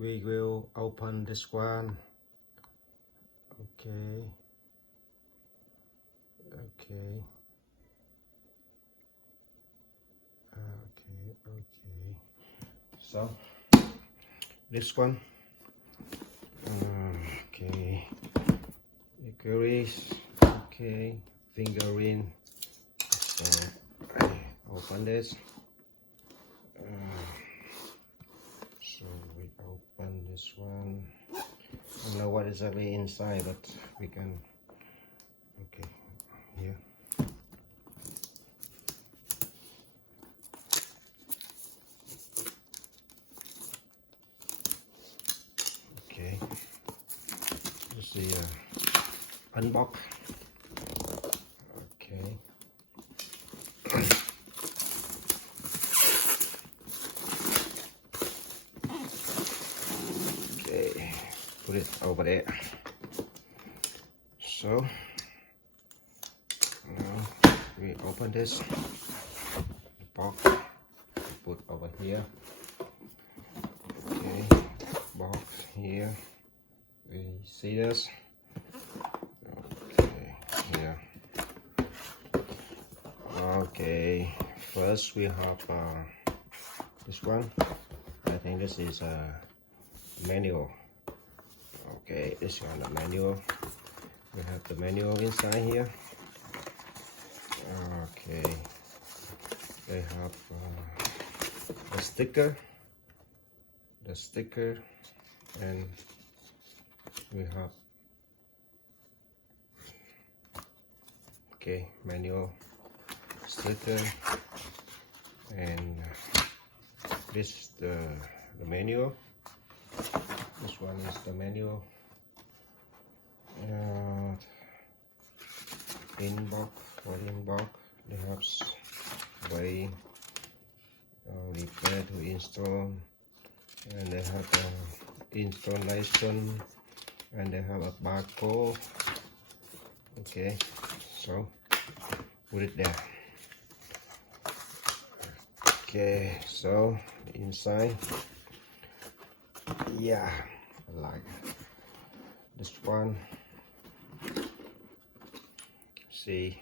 we will open this one. Okay. So this one, okay, okay, fingerprint. So I open this. So we open this one. I don't know what is actually inside, but we can. Okay, here. Okay, let's see. Unbox. Okay. Okay, put it over there. So now we open this box, put over here. Okay, box here. We see this. Okay, here. Okay, first we have this one. I think this is a manual. Okay, this one the manual. We have the manual inside here. Okay, they have the sticker, and we have manual, sticker, and this is the manual. This one is the manual. Inbox. They have way repair to install, and they have installation, and they have a barcode. Okay, so put it there. Okay, so inside, yeah, I like this one. See,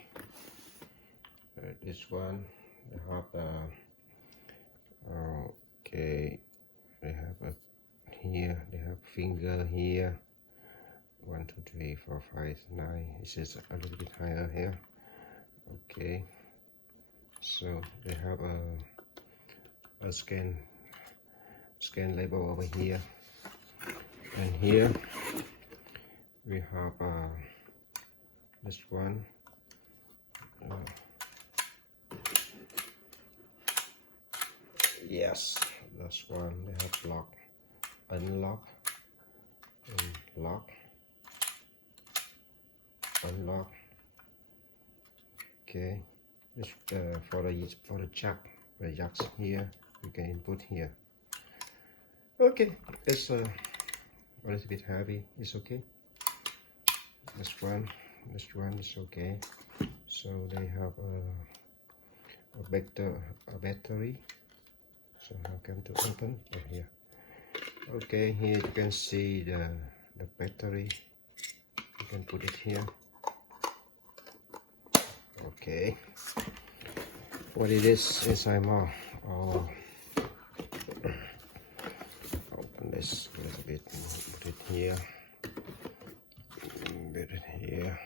this one they have okay, they have here, they have finger here, 1 2 3 4 5 9. This is a little bit higher here. Okay, so they have a scan label over here, and here we have this one. Yes, this one. They have lock, unlock, and lock, unlock. Okay, this for the jack, the jacks here. You can input here. Okay, it's a little bit heavy. It's okay. This one is okay. So they have a battery. So how come to open here? Okay, here you can see the battery. You can put it here. Okay, what it is inside more. Oh, open this a little bit. Put it here. Put it here.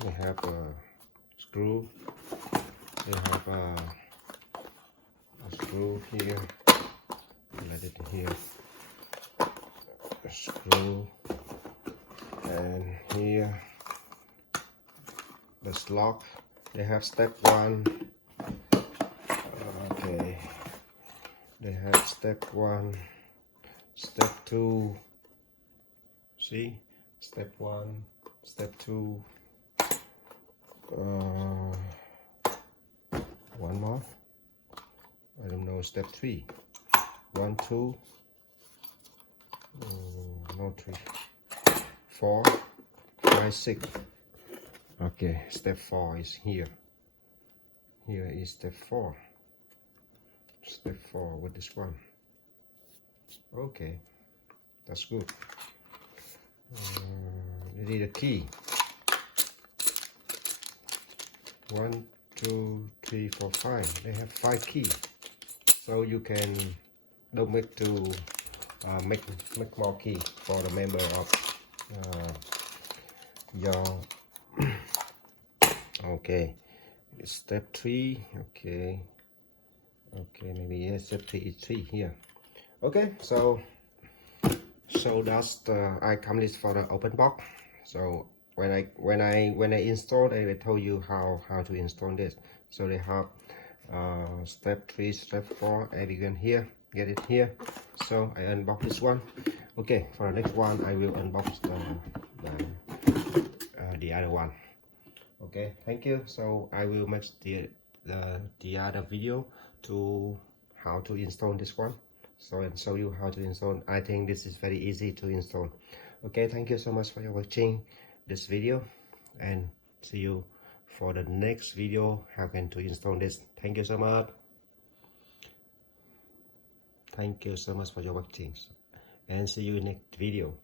They have a screw. They have a screw here. Let it here. A screw, and here this lock. They have step 1. Okay. They have step 1, step 2. See, step 1, step 2. One more. I don't know. Step 3. 1 2. No 3. 4 5 6. Okay, step 4 is here. Here is step 4. step 4 with this one. Okay, that's good. You need a key. 1, 2, 3, 4, 5. They have 5 keys, so you can don't make to make more key for the member of your. Okay, step 3. Okay, maybe yes, step 3 is 3 here. Okay, so that's the I complete for the open box. So when I install, I will tell you how to install this. So they have step 3, step 4, and you can here get it here. So I unbox this one. Okay, for the next one I will unbox the other one. Okay, thank you. So I will make the other video to how to install this one, so and show you how to install. I think this is very easy to install. Okay, thank you so much for watching this video, and see you for the next video how can to install this. Thank you so much. Thank you so much for your watching, and see you in next video.